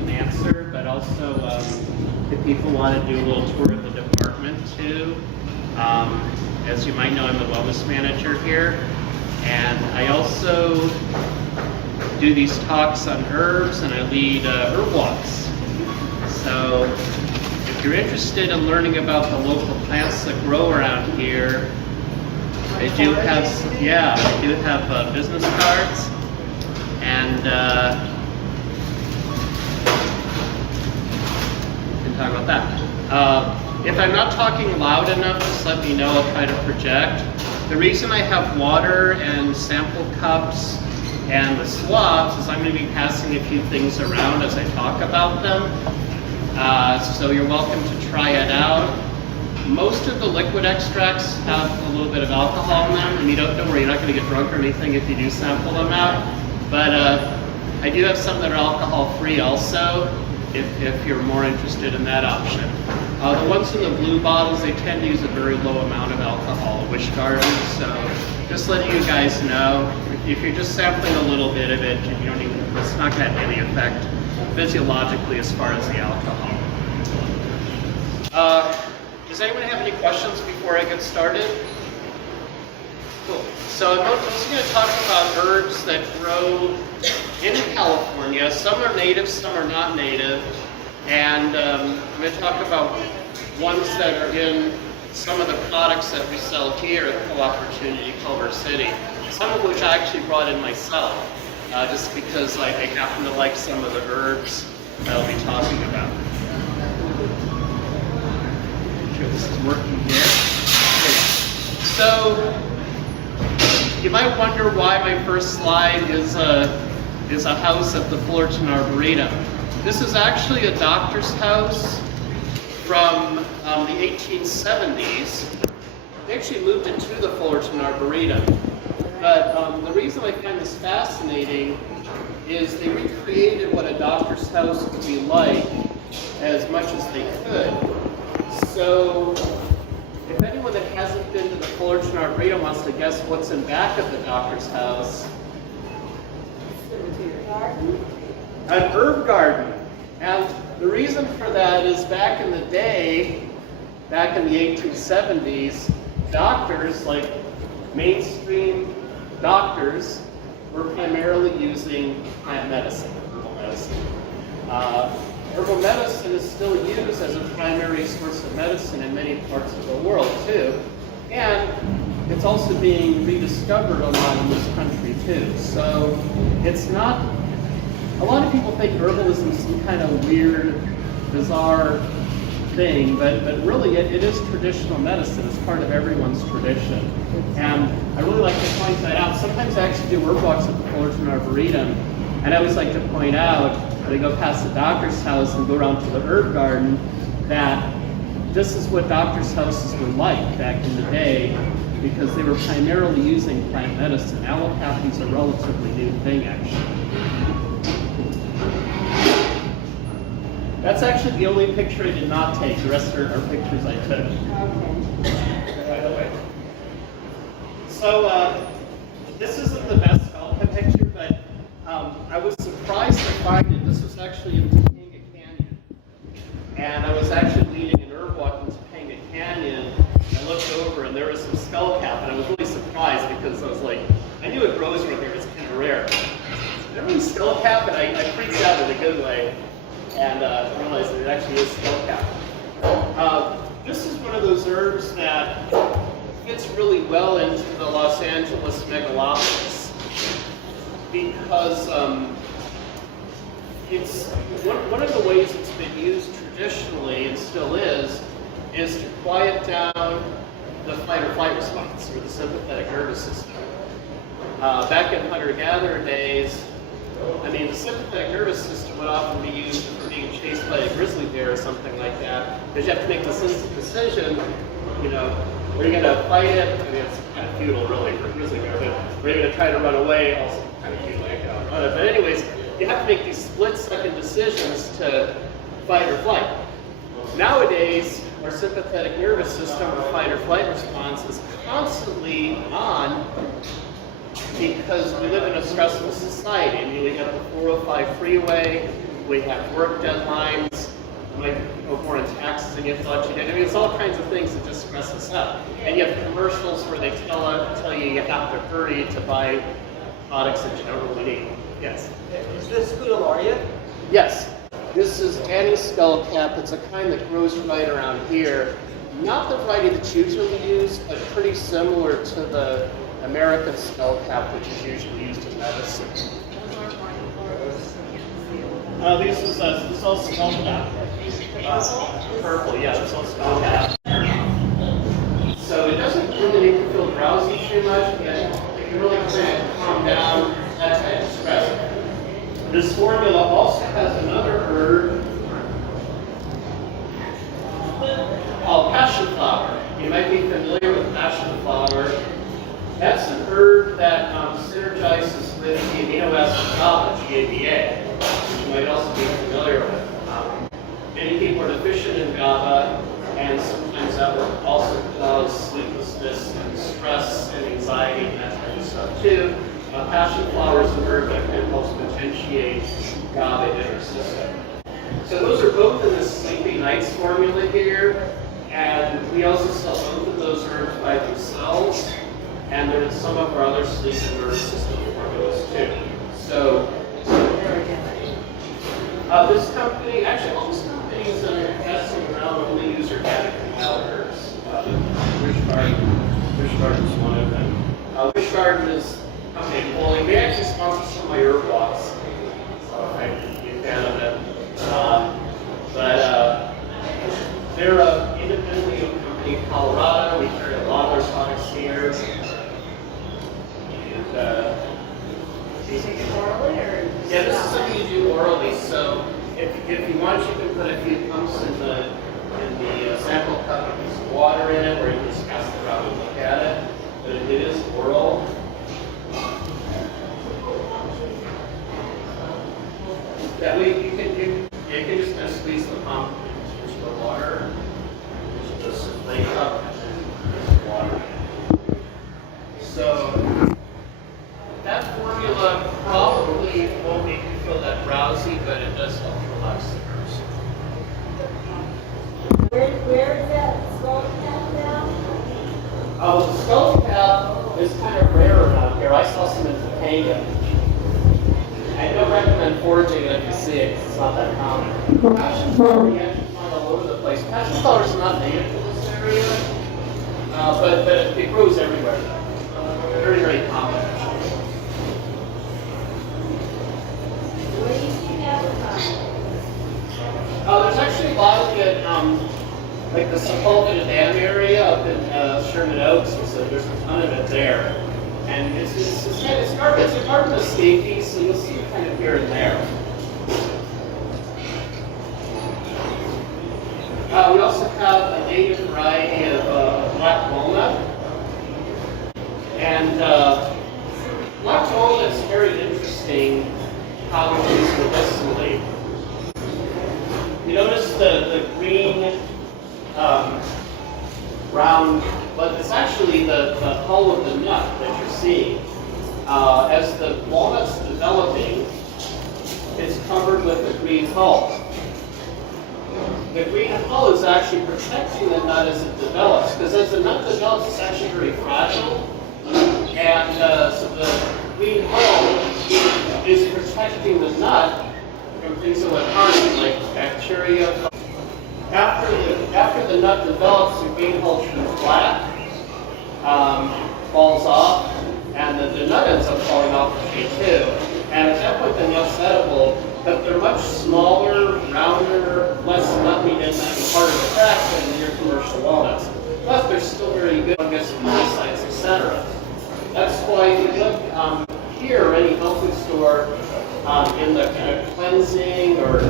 and answer, but also if people want to do a little tour of the department too. As you might know, I'm the wellness manager here, and I also do these talks on herbs, and I lead herb walks. So if you're interested in learning about the local plants that grow around here, I do have business cards, and we can talk about that. If I'm not talking loud enough, just let me know. I'll try to project. The reason I have water and sample cups and the swabs is I'm going to be passing a few things around as I talk about them. So you're welcome to try it out. Most of the liquid extracts have a little bit of alcohol in them, and don't worry, you're not going to get drunk or anything if you do sample them out. But I do have some that are alcohol-free also, if you're more interested in that option. The ones in the blue bottles, they tend to use a very low amount of alcohol, Wish Garden, so just letting you guys know, if you're just sampling a little bit of it, it's not going to have any effect physiologically as far as the alcohol. Does anyone have any questions before I get started? Cool. So I'm mostly going to talk about herbs that grow in California. Some are native, some are not native. And I'm going to talk about ones that are in some of the products that we sell here at Co-Opportunity Culver City. Some of which I actually brought in myself, just because I happen to like some of the herbs that I'll be talking about. Make sure this is working here. Okay. So you might wonder why my first slide is a house at the Fullerton Arboretum. This is actually a doctor's house from the 1870s. They actually moved it to the Fullerton Arboretum. But the reason I find this fascinating is they recreated what a doctor's house would be like as much as they could. So if anyone that hasn't been to the Fullerton Arboretum wants to guess what's in back of the doctor's house, an herb garden. And the reason for that is back in the day, back in the 1870s, doctors, like mainstream doctors, were primarily using plant medicine, herbal medicine. Herbal medicine is still used as a primary source of medicine in many parts of the world too. And it's also being rediscovered a lot in this country too. So it's not, a lot of people think herbalism is some kind of weird, bizarre thing, but really it is traditional medicine. It's part of everyone's tradition. And I really like to point that out. Sometimes I actually do herb walks at the Fullerton Arboretum, and I always like to point out, when I go past the doctor's house and go around to the herb garden, that this is what doctor's houses were like back in the day, because they were primarily using plant medicine. Allopathy is a relatively new thing, actually. That's actually the only picture I did not take. The rest are pictures I took. Okay. By the way. So this isn't the best sculpted picture, but I was surprised to find that this was actually in Topanga Canyon. And I was actually leading an herb walk in Topanga Canyon, and I looked over and there was some skullcap, and I was really surprised because I was like, I knew it grows around here, it's kind of rare. There was skullcap, and I freaked out in a good way. And realized that it actually is skullcap. This is one of those herbs that fits really well into the Los Angeles megalopolis because it's one of the ways it's been used traditionally and still is to quiet down the fight or flight response or the sympathetic nervous system. Back in hunter-gatherer days, the sympathetic nervous system would often be used for being chased by a grizzly bear or something like that, because you have to make this instant decision, are you going to fight it? It's kind of futile, really, for a grizzly bear, but are you going to try to run away? Also kind of futile, but anyways, you have to make these split-second decisions to fight or flight. Nowadays, our sympathetic nervous system, or fight or flight response, is constantly on because we live in a stressful society. We got the 405 freeway, we have work deadlines, you might go more in taxes than you thought you did. I mean, it's all kinds of things that just stress us out. And you have commercials where they tell you you have to hurry to buy products that you don't really need. Yes? Is this Scutellaria? Yes. This is Annie's skullcap. It's a kind that grows right around here. Not the variety that's usually used, but pretty similar to the American skullcap, which is usually used in medicine. This is all skullcap. Purple, yeah, this is all skullcap. So it doesn't really make you feel drowsy too much, but it can really calm down that type of stress. This formula also has another herb called passion flower. You might be familiar with passion flower. That's an herb that synergizes with the amino acid GABA, GABA, which you might also be familiar with. Many people are deficient in GABA, and sometimes that will also cause sleeplessness and stress and anxiety and that type of stuff too. Passion flower is an herb that can help potentiate GABA in our system. So those are both in the Sleepy Nights formula here, and we also sell both of those herbs by themselves, and there are some of our other sleep and nervous system formulas too. So this company, actually all these companies that are investing around only use organic compiled herbs. Wish Garden is one of them. Wish Garden is company Foley. They actually sponsor some of my herb walks. So I'm a fan of it. They're an independently owned company in Colorado. We carry a lot of their products here. Yeah, this is something you do orally. So if you want, you can put a few pumps in the sample cup with some water in it, or you can just pass it around and look at it. But it is oral. That way you can just kind of squeeze the pump into the water, just lay up and then water. So that formula probably won't make you feel that drowsy, but it does help relax the nerves. Where is that skull cap now? The skull cap is kind of rare around here. I saw some in Topanga. I don't recommend foraging it if you see it, because it's not that common. Passion flower you actually find all over the place. Passion flower is not native to this area, but it grows everywhere. Very, very common. Where do you see that from? There's actually a lot of it, like the Sepulveda Dam area up in Sherman Oaks. There's a ton of it there. And it's a garden of escapee, so you'll see it kind of here and there. We also have a native variety of black walnut. And black walnut is very interesting how it is medicinally. You notice the green, round, but it's actually the hull of the nut that you're seeing. As the walnut's developing, it's covered with the green hull. The green hull is actually protecting the nut as it develops, because as the nut develops, it's actually very fragile. And so the green hull is protecting the nut from things that would harm it, like bacteria. After the nut develops, the green hull turns black, falls off, and the nut ends up falling off the tree too. And at that point, the nut's edible, but they're much smaller, rounder, less nutty and harder to crack than your commercial walnuts. But they're still very good against parasites, etc. That's why if you look here, any health food store, in the kind of cleansing or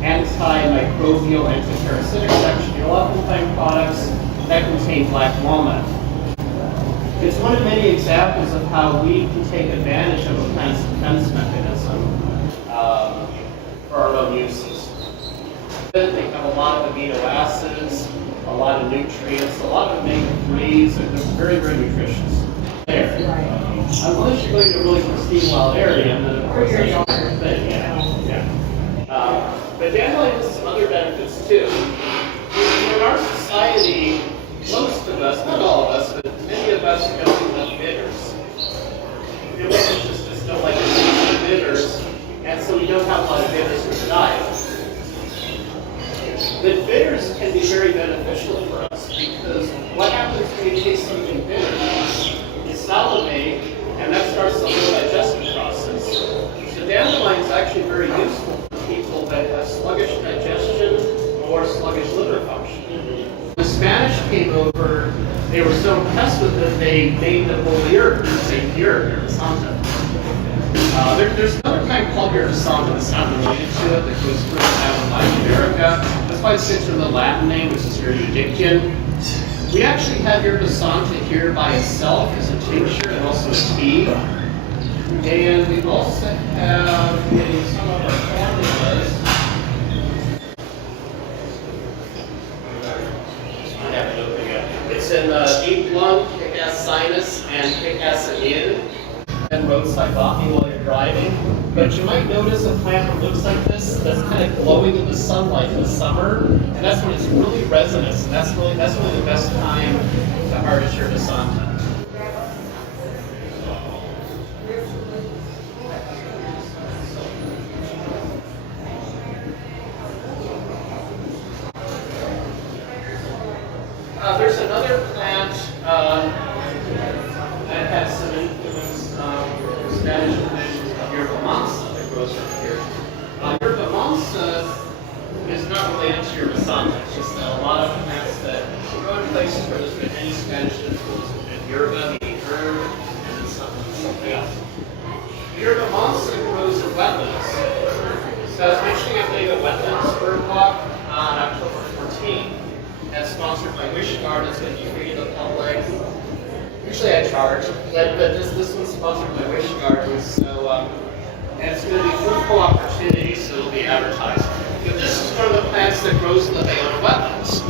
antimicrobial, antiparasitic section, you'll often find products that contain black walnut. It's one of many examples of how we can take advantage of a plant's defense mechanism for our own uses. They have a lot of amino acids, a lot of nutrients, a lot of omega-3s, and they're very, very nutritious. There. Unless you're going to a really pristine wild area, then of course that's your thing. Yeah. But dandelion has some other benefits too. In our society, most of us, not all of us, but many of us don't love bitters. And we just don't like the taste of bitters, and so we don't have a lot of bitters in the diet. But bitters can be very beneficial for us because what happens when you taste something bitter? You salivate, and that starts the whole digestive process. So dandelion is actually very useful for people that have sluggish digestion or sluggish liver function. When the Spanish came over, they were so impressed with it, they named the whole herb St. Yerba Santa. There's another plant called Yerba Santa that's not related to it that goes through Latin America. That's why it's into the Latin name, which is Yerba. We actually have Yerba Santa here by itself as a tincture and also a tea. And we also have in some of our formulas. I have it open yet. It's in deep lung, kick ass sinus, and kick ass immune. And roadside botany while you're driving. But you might notice a plant that looks like this that's kind of glowing in the sunlight in the summer, and that's when it's really resinous, and that's really the best time to harvest Yerba Santa. There's another plant that has some influence Spanish traditions of Yerba Mansa that grows from here. Yerba Mansa is not related to Yerba Santa. It's just a lot of plants that grow in places where there's been any Spanish influence. Yerba, meaning herb, and then something else. Yerba Mansa grows in wetlands. So I was mentioning I believe a wetlands bird walk on October 14th. That's sponsored by Wish Garden. It's going to be free to the public. Usually I charge, but this one's sponsored by Wish Garden, so and it's going to be fruitful opportunity, so it'll be advertised. But this is one of the plants that grows in the Bayona wetlands,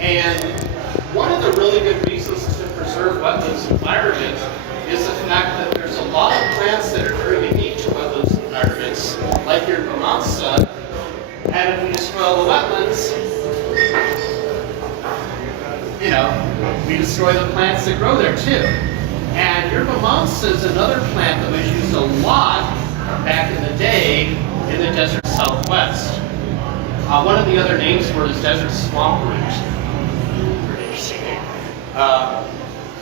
and one of the really good reasons to preserve wetlands environment is the fact that there's a lot of plants that are very unique to wetlands environments, like Yerba Mansa, and if we destroy all the wetlands, we destroy the plants that grow there too. And Yerba Mansa is another plant that was used a lot back in the day in the desert southwest. One of the other names for it is desert swamp root. Pretty interesting.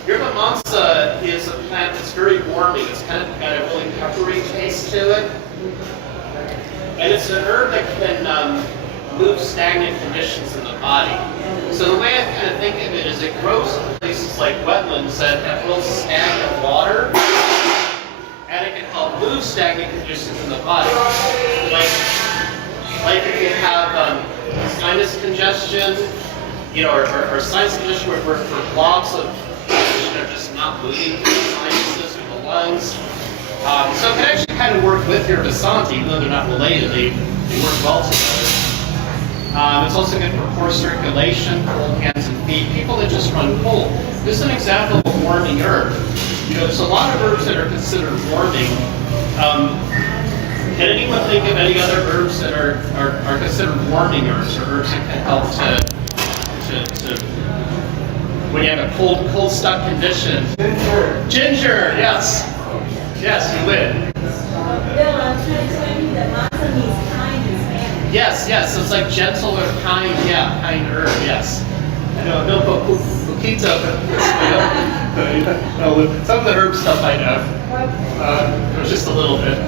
Yerba Mansa is a plant that's very warming. It's kind of got a really peppery taste to it. And it's an herb that can move stagnant conditions in the body. So the way I kind of think of it is it grows in places like wetlands that have real stagnant water, and it can help move stagnant conditions in the body. Like if you have sinus congestion, or sinus congestion where blobs of congestion are just not moving through the sinuses or the lungs. So it can actually kind of work with Yerba Santa, even though they're not related, they work well together. It's also good for poor circulation, cold hands and feet, people that just run cold. This is an example of a warming herb. There's a lot of herbs that are considered warming. Can anyone think of any other herbs that are considered warming herbs, or herbs that can help to when you have a cold stuck condition? Ginger, yes. Yes, you win. Bill, I'm trying to tell you that Mansa means kind in Spanish. Yes, so it's like gentle or kind, kind herb, yes. No poquito. Some of the herb stuff I know. Just a little bit.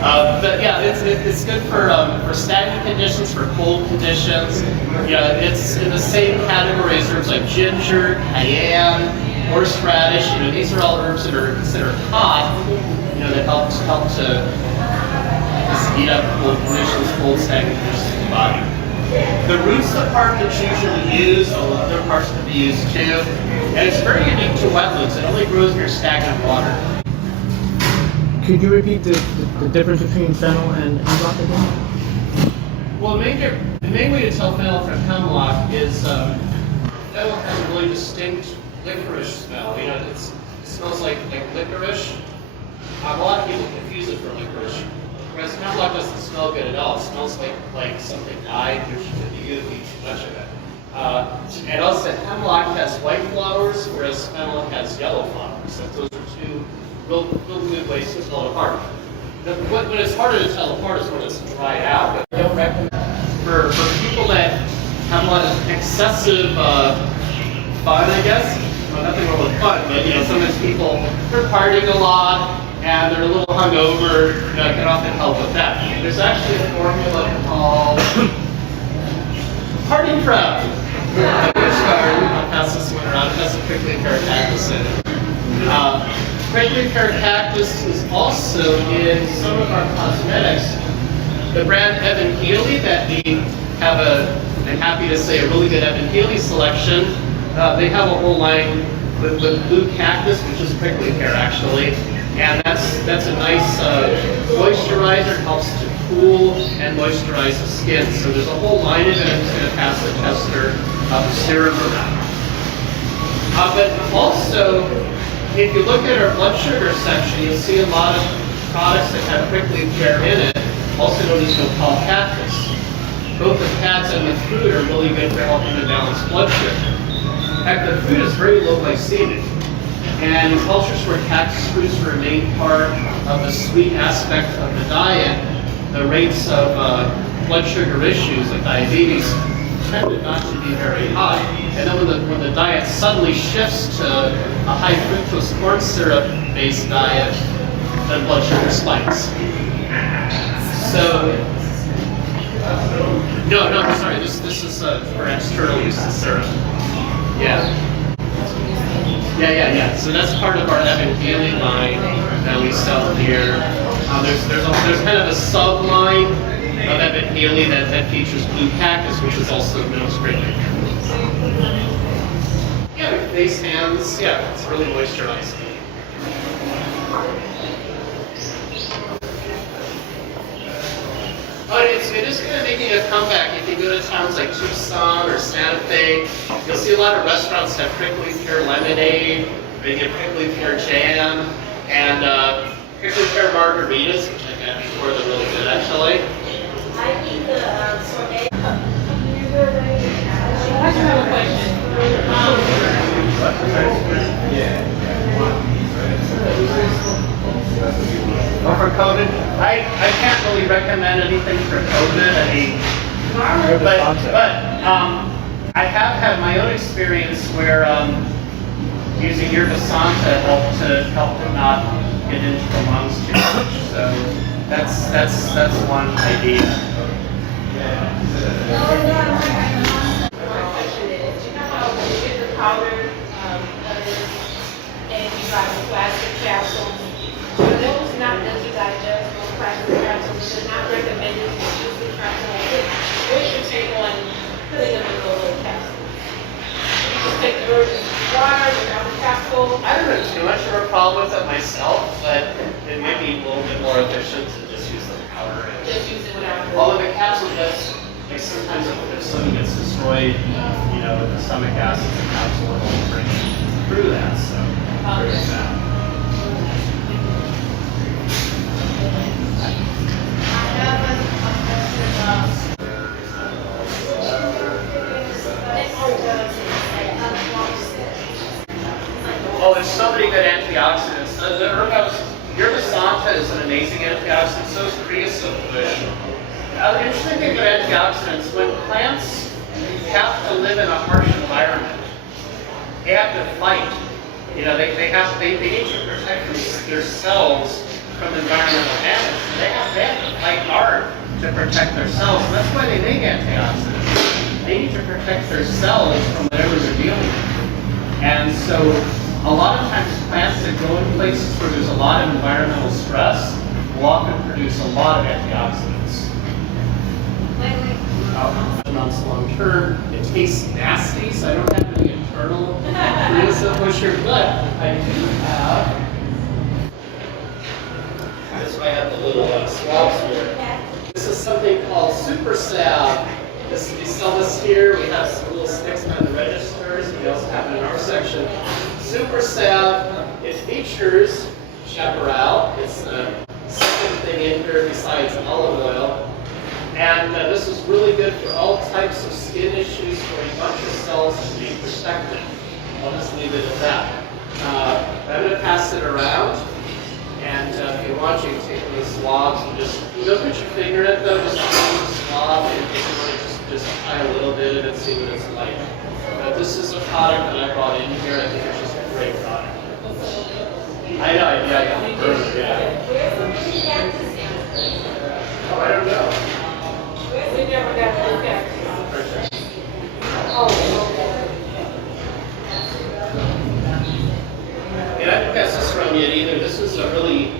But yeah, it's good for stagnant conditions, for cold conditions. It's in the same category as herbs like ginger, cayenne, horseradish. These are all herbs that are considered hot. That help to speed up cold conditions, cold stagnant conditions in the body. The root's the part that's usually used, although other parts can be used too. And it's very unique to wetlands. It only grows near stagnant water. Could you repeat the difference between fennel and hemlock again? Well, the main way to tell fennel from hemlock is fennel has a really distinct licorice smell. It smells like licorice. A lot of people confuse it for licorice. Because hemlock doesn't smell good at all. It smells like something died, which you don't eat too much of it. And also hemlock has white flowers, whereas fennel has yellow flowers. So those are two real good ways to tell it apart. When it's harder to tell apart is when it's dried out. But I don't recommend for people that have a lot of excessive fun, I guess. Well, nothing wrong with fun, but sometimes people they're partying a lot and they're a little hungover. It can often help with that. There's actually a formula called Party Prep. I'll pass this one around. It has a prickly pear cactus in it. Prickly pear cactus is also in some of our cosmetics. The brand Evan Healy that we have I'm happy to say, a really good Evan Healy selection. They have a whole line with blue cactus, which is prickly pear actually. And that's a nice moisturizer. It helps to cool and moisturize the skin. So there's a whole line of it. I'm just going to pass the tester serum around. But also, if you look at our blood sugar section, you'll see a lot of products that have prickly pear in it, also known as nopal cactus. Both the fats and the fruit are really good for helping to balance blood sugar. In fact, the fruit is very low glycemic. And in cultures where cactus fruits remain part of the sweet aspect of the diet, the rates of blood sugar issues like diabetes tended not to be very high. And then when the diet suddenly shifts to a high fructose corn syrup based diet, then blood sugar spikes. So, no, I'm sorry, this is for external use of syrup. Yeah. So that's part of our Evan Healy line that we sell here. There's kind of a sub-line of Evan Healy that features blue cactus, which is also known as prickly pear. Yeah, face, hands, it's really moisturizing. But it is kind of making a comeback. If you go to towns like Tucson or Santa Fe, you'll see a lot of restaurants have prickly pear lemonade, they get prickly pear jam, and prickly pear margaritas, which I've had before. They're really good, actually. I eat the sorbet. I just have a question. Or for COVID, I can't really recommend anything for COVID. I mean, but I have had my own experience where using yerba santa helped to not get into the lungs too much. So that's one idea. Powder, and you got the plastic capsules. For those not that you digest, those plastic capsules, it's not recommended to use the capsules. What's your take on putting them in those little capsules? You just take the virgin water without the capsule. I don't have too much of a problem with it myself, but it may be a little bit more efficient to just use the powder. Just use it without the Although the capsule does, like sometimes if something gets destroyed, with the stomach acid, the capsule will bring through that. So there's that. Oh, there's so many good antioxidants. Yerba santa is an amazing antioxidant. So is creosote bush. The interesting thing about antioxidants, when plants have to live in a harsh environment, they have to fight. They need to protect their cells from environmental damage. They have to fight hard to protect their cells. And that's why they make antioxidants. They need to protect their cells from whatever they're dealing with. And so a lot of times plants that grow in places where there's a lot of environmental stress will often produce a lot of antioxidants. Long term, it tastes nasty, so I don't have any internal creosote bush here, but I do have. That's why I have the little swabs here. This is something called Super Salve. We sell this here. We have some little sticks by the registers. We also have it in our section. Super Salve. It features chaparral. It's the second everything in here besides olive oil. And this is really good for all types of skin issues where you want your cells to be protected. I'll just leave it at that. I'm going to pass it around. And if you're watching, take these swabs and just, don't put your finger in it though, just use the swab and just try a little bit of it, see what it's like. But this is a product that I brought in here. I think it's just a great product. I know, yeah. Oh, I don't know. We never got to look at it. Oh, And I haven't passed this around yet either. This is a really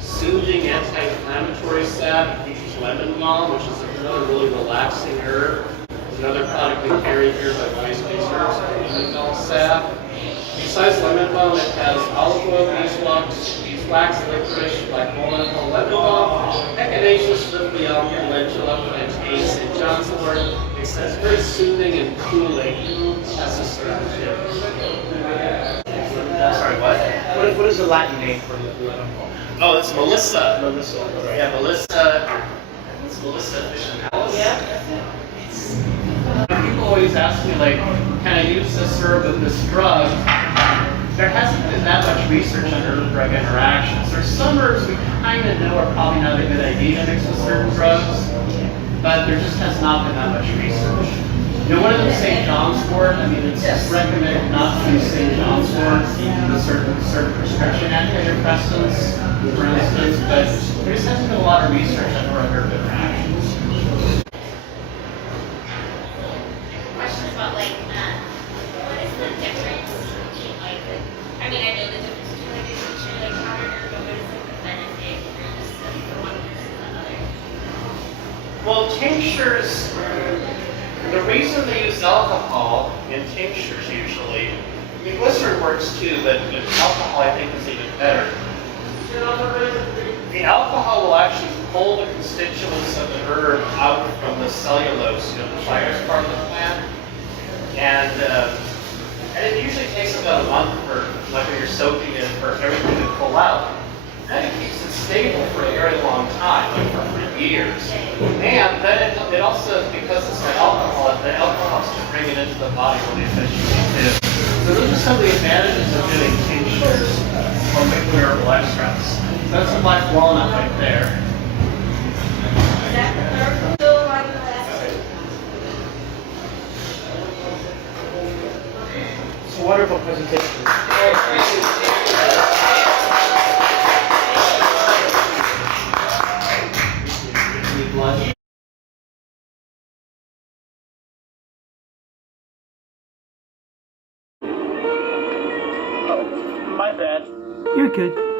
soothing anti-inflammatory sap. It features lemon balm, which is another really relaxing herb. There's another product we carry here by Vice Herbs, lemon balm sap. Besides lemon balm, it has olive oil, beeswax, licorice, black walnut, lemon balm, echinacea, lithium, calendula, plantain, and johnsonwort. It's very soothing and cooling. That's the strategy. Sorry, what? What is the Latin name for the lemon balm? Oh, it's Melissa. Melissa. Right. Yeah, Melissa. It's Melissa officinalis. yeah. People always ask me, like, can I use this herb with this drug? There hasn't been that much research on herb-drug interactions. There's some herbs we kind of know are probably not a good idea to mix with certain drugs, but there just has not been that much research. You know, one of them is St. John's wort. I mean, it's just recommended not to use St. John's wort with certain prescription antidepressants, for instance, but there just hasn't been a lot of research on herb interactions. Questions about what is the difference between I mean, I know the difference between essentially powdered herb, but what is the benefit from one versus the other? Well, tinctures, the reason they use alcohol in tinctures usually, I mean, glycerin works too, but alcohol I think is even better. The alcohol will actually pull the constituents of the herb out from the cellulose, the fibrous part of the plant. And it usually takes about a month for, like when you're soaking it, for everything to pull out. Then it keeps it stable for a very long time, like for years. And then it also, because it's the alcohol helps to bring it into the body really efficiently too. So those are some of the advantages of doing tinctures or liquid herbal extracts. So that's a black walnut right there. Is that the third pill like the last two? It's a wonderful presentation. My bad. You're good.